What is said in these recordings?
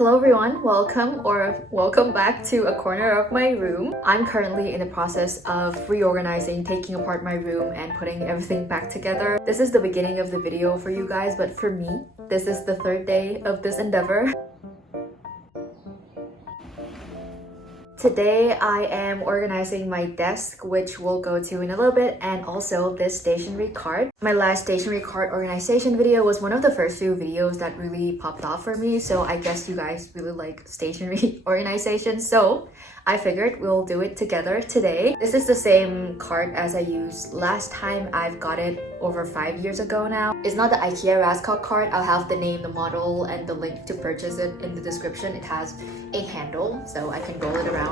Hello everyone, welcome back to a corner of my room. I'm currently in the process of reorganizing, taking apart my room and putting everything back together. This is the beginning of the video for you guys, but for me, this is the third day of this endeavor. Today, I am organizing my desk, which we'll go to in a little bit, and also this stationery cart. My last stationery cart organization video was one of the first few videos that really popped off for me, so I guess you guys really like stationery organization, so I figured we'll do it together today. This is the same cart as I used last time. I've got it over 5 years ago now. It's not the IKEA RASKOG cart. I'll have the name, the model, and the link to purchase it in the description. It has a handle, so I can roll it around.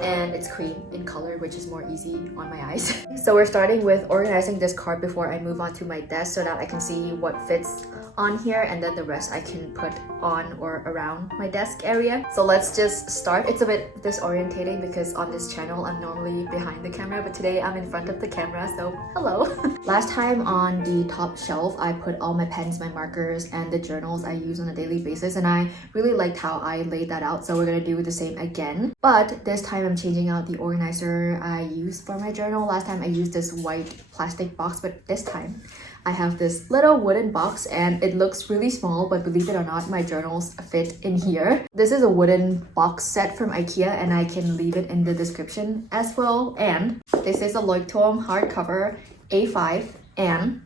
And it's cream in color, which is more easy on my eyes. So we're starting with organizing this cart before I move on to my desk so that I can see what fits on here, and then the rest I can put on or around my desk area. So let's just start. It's a bit disorientating because on this channel I'm normally behind the camera, but today I'm in front of the camera, so hello. Last time on the top shelf I put all my pens, my markers, and the journals I use on a daily basis, and I really liked how I laid that out, so we're gonna do the same again. But this time I'm changing out the organizer I used for my journal. Last time I used this white plastic box, but this time I have this little wooden box and it looks really small, but believe it or not, my journals fit in here. This is a wooden box set from IKEA and I can leave it in the description as well. And this is a Leuchtturm hardcover A5 and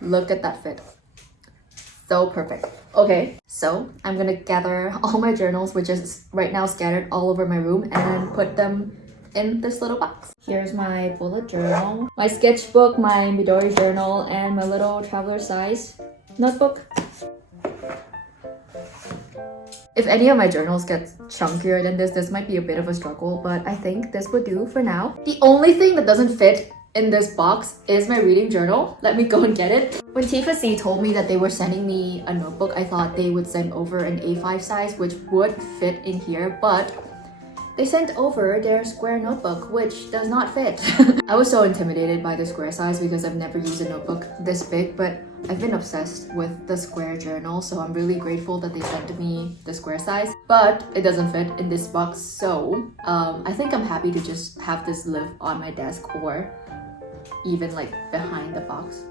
look at that fit. So perfect. Okay, so I'm gonna gather all my journals, which is right now scattered all over my room, and put them in this little box. Here's my bullet journal, my sketchbook, my Midori journal, and my little traveler size notebook. If any of my journals get chunkier than this might be a bit of a struggle, but I think this would do for now. The only thing that doesn't fit in this box is my reading journal. Let me go and get it. When Tifa C told me that they were sending me a notebook, I thought they would send over an A5 size, which would fit in here, but they sent over their square notebook, which does not fit. I was so intimidated by the square size because I've never used a notebook this big, but I've been obsessed with the square journal, so I'm really grateful that they sent me the square size. But it doesn't fit in this box, so I think I'm happy to just have this live on my desk or even like behind the box.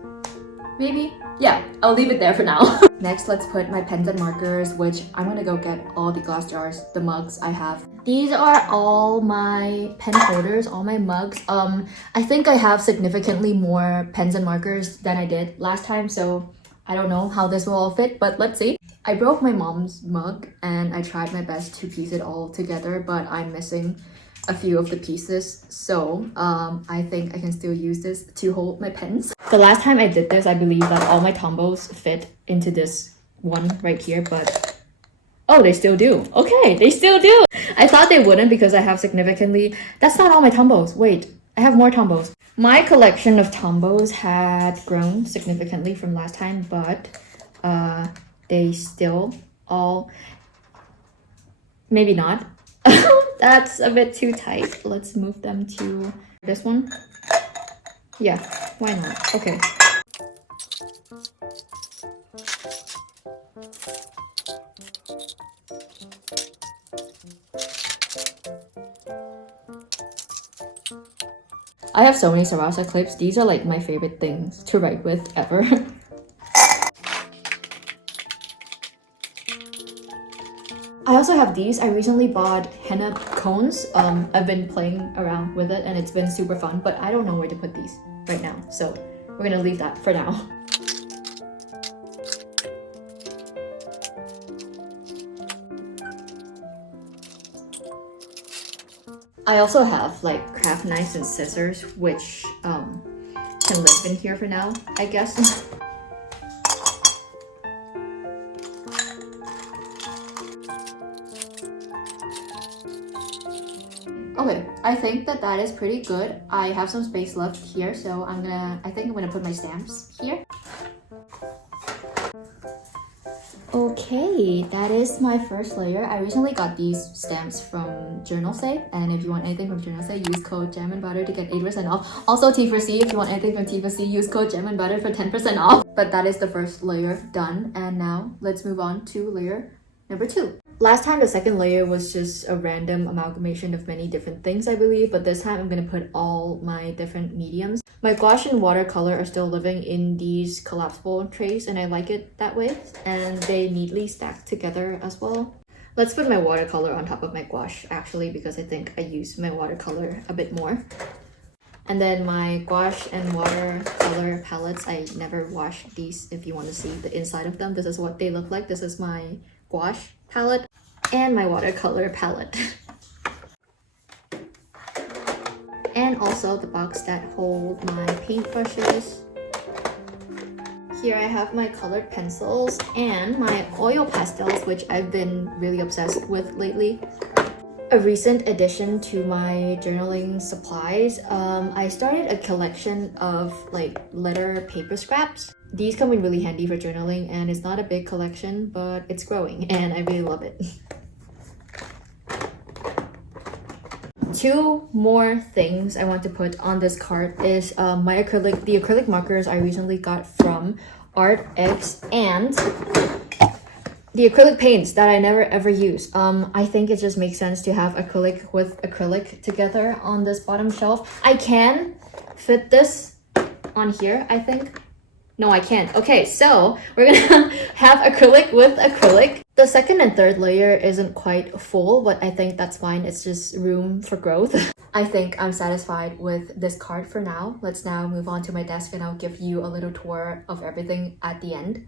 Maybe? Yeah, I'll leave it there for now. Next, let's put my pens and markers, which I'm gonna go get all the glass jars, the mugs I have. These are all my pen holders, all my mugs. I think I have significantly more pens and markers than I did last time, so I don't know how this will all fit, but let's see. I broke my mom's mug and I tried my best to piece it all together, but I'm missing a few of the pieces, so I think I can still use this to hold my pens. The last time I did this, I believe that all my tombos fit into this one right here, but oh, they still do. Okay, they still do. I thought they wouldn't because I have significantly... That's not all my tombos. Wait, I have more tombos. My collection of tombos had grown significantly from last time, but they still all... Maybe not. That's a bit too tight. Let's move them to this one. Yeah, why not? Okay. I have so many Sarasa clips. These are like my favorite things to write with ever. I also have these. I recently bought henna cones. I've been playing around with it and it's been super fun, but I don't know where to put these right now, so we're gonna leave that for now. I also have like craft knives and scissors, which can live in here for now, I guess. Okay, I think that is pretty good. I have some space left here, so I think I'm gonna put my stamps here. Okay, that is my first layer. I recently got these stamps from Journal Save, and if you want anything from Journal Save, use code Jam and Butter to get 8% off. Also T4C, if you want anything from T4C, use code Jam and Butter for 10% off. But that is the first layer done, and now let's move on to layer number 2. Last time the second layer was just a random amalgamation of many different things, I believe, but this time I'm gonna put all my different mediums. My gouache and watercolor are still living in these collapsible trays, and I like it that way, and they neatly stack together as well. Let's put my watercolor on top of my gouache actually, because I think I use my watercolor a bit more. And then my gouache and watercolor palettes, I never wash these. If you want to see the inside of them, this is what they look like. This is my gouache palette and my watercolor palette. And also the box that hold my paintbrushes. Here I have my colored pencils and my oil pastels, which I've been really obsessed with lately. A recent addition to my journaling supplies, I started a collection of like letter paper scraps. These come in really handy for journaling, and it's not a big collection, but it's growing and I really love it. 2 more things I want to put on this cart is the acrylic markers I recently got from ArtX, and the acrylic paints that I never ever use. I think it just makes sense to have acrylic with acrylic together on this bottom shelf. I can fit this on here, I think. No, I can't. Okay, so we're gonna have acrylic with acrylic. The second and third layer isn't quite full, but I think that's fine. It's just room for growth. I think I'm satisfied with this card for now. Let's now move on to my desk and I'll give you a little tour of everything at the end.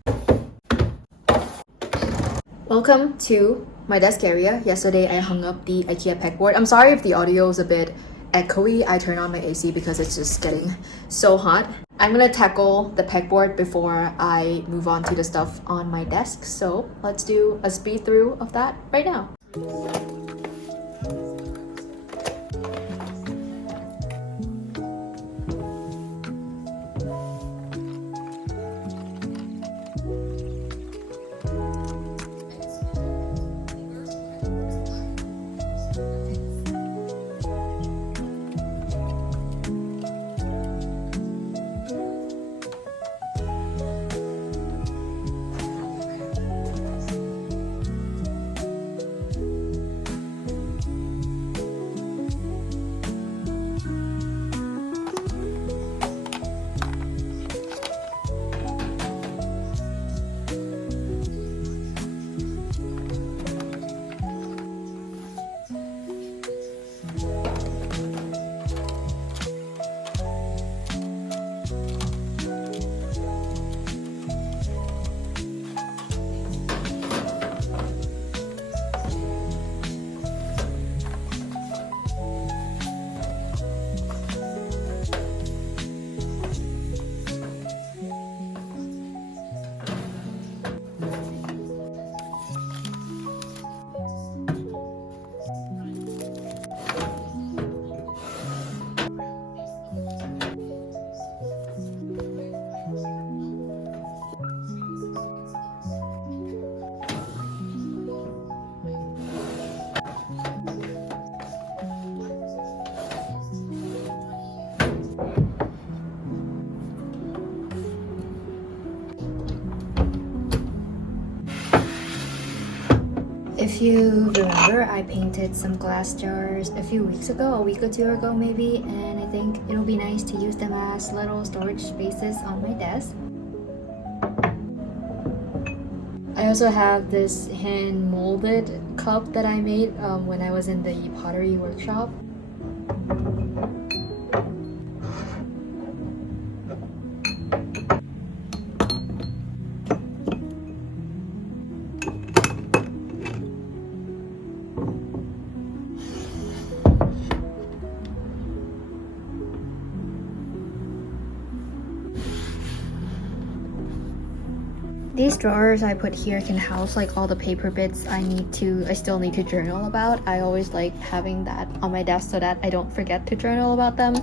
Welcome to my desk area. Yesterday I hung up the IKEA pegboard. I'm sorry if the audio is a bit echoey. I turned on my AC because it's just getting so hot. I'm gonna tackle the pegboard before I move on to the stuff on my desk. So let's do a speed through of that right now. If you remember, I painted some glass jars a few weeks ago, a week or 2 ago maybe, and I think it'll be nice to use them as little storage spaces on my desk. I also have this hand molded cup that I made when I was in the pottery workshop. These drawers I put here can house like all the paper bits I still need to journal about. I always like having that on my desk so that I don't forget to journal about them.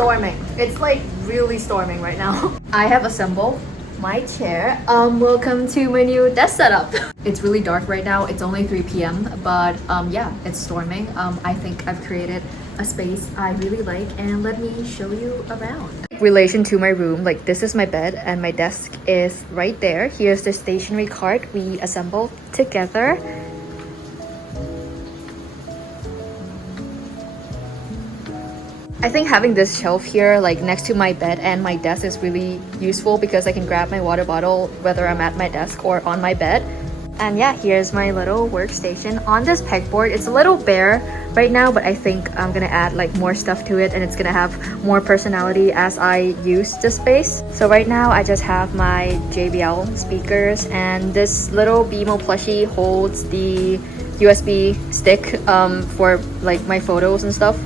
storming. It's like really storming right now. I have assembled my chair. Welcome to my new desk setup. It's really dark right now. It's only 3 p.m. but yeah, it's storming. I think I've created a space I really like, and let me show you around. Relation to my room, like this is my bed and my desk is right there. Here's the stationery cart we assembled together. I think having this shelf here like next to my bed and my desk is really useful because I can grab my water bottle whether I'm at my desk or on my bed. And yeah, here's my little workstation on this pegboard. It's a little bare right now, but I think I'm gonna add like more stuff to it and it's gonna have more personality as I use the space. So right now I just have my JBL speakers, and this little BMO plushie holds the USB stick for like my photos and stuff.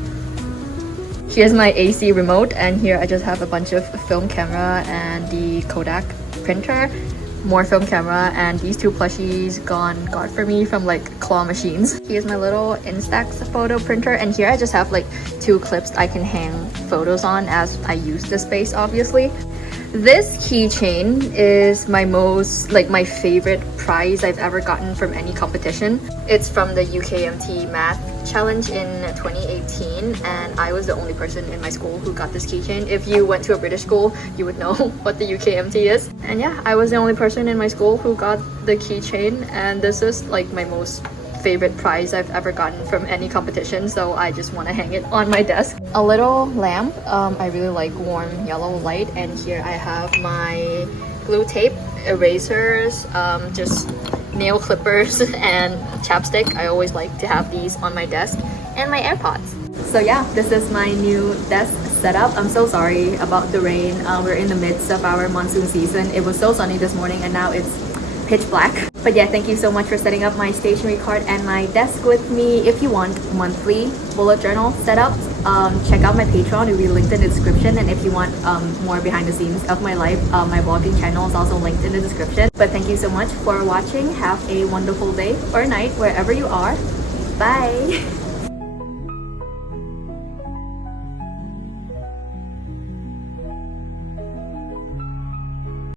Here's my AC remote, and here I just have a bunch of film camera and the Kodak printer, more film camera, and these two plushies got for me from like claw machines. Here's my little Instax photo printer, and here I just have like 2 clips I can hang photos on as I use the space, obviously. This keychain is my my favorite prize I've ever gotten from any competition. It's from the UKMT Math Challenge in 2018, and I was the only person in my school who got this keychain. If you went to a British school, you would know what the UKMT is. And yeah, I was the only person in my school who got the keychain, and this is like my most favorite prize I've ever gotten from any competition, so I just want to hang it on my desk. A little lamp. I really like warm yellow light, and here I have my glue tape, erasers, just nail clippers and chapstick. I always like to have these on my desk, and my AirPods. So yeah, this is my new desk setup. I'm so sorry about the rain. We're in the midst of our monsoon season. It was so sunny this morning and now it's pitch black. But yeah, thank you so much for setting up my stationery cart and my desk with me. If you want monthly bullet journal setups, check out my Patreon. It will be linked in the description. And if you want more behind the scenes of my life, my vlogging channel is also linked in the description. But thank you so much for watching. Have a wonderful day or night wherever you are. Bye!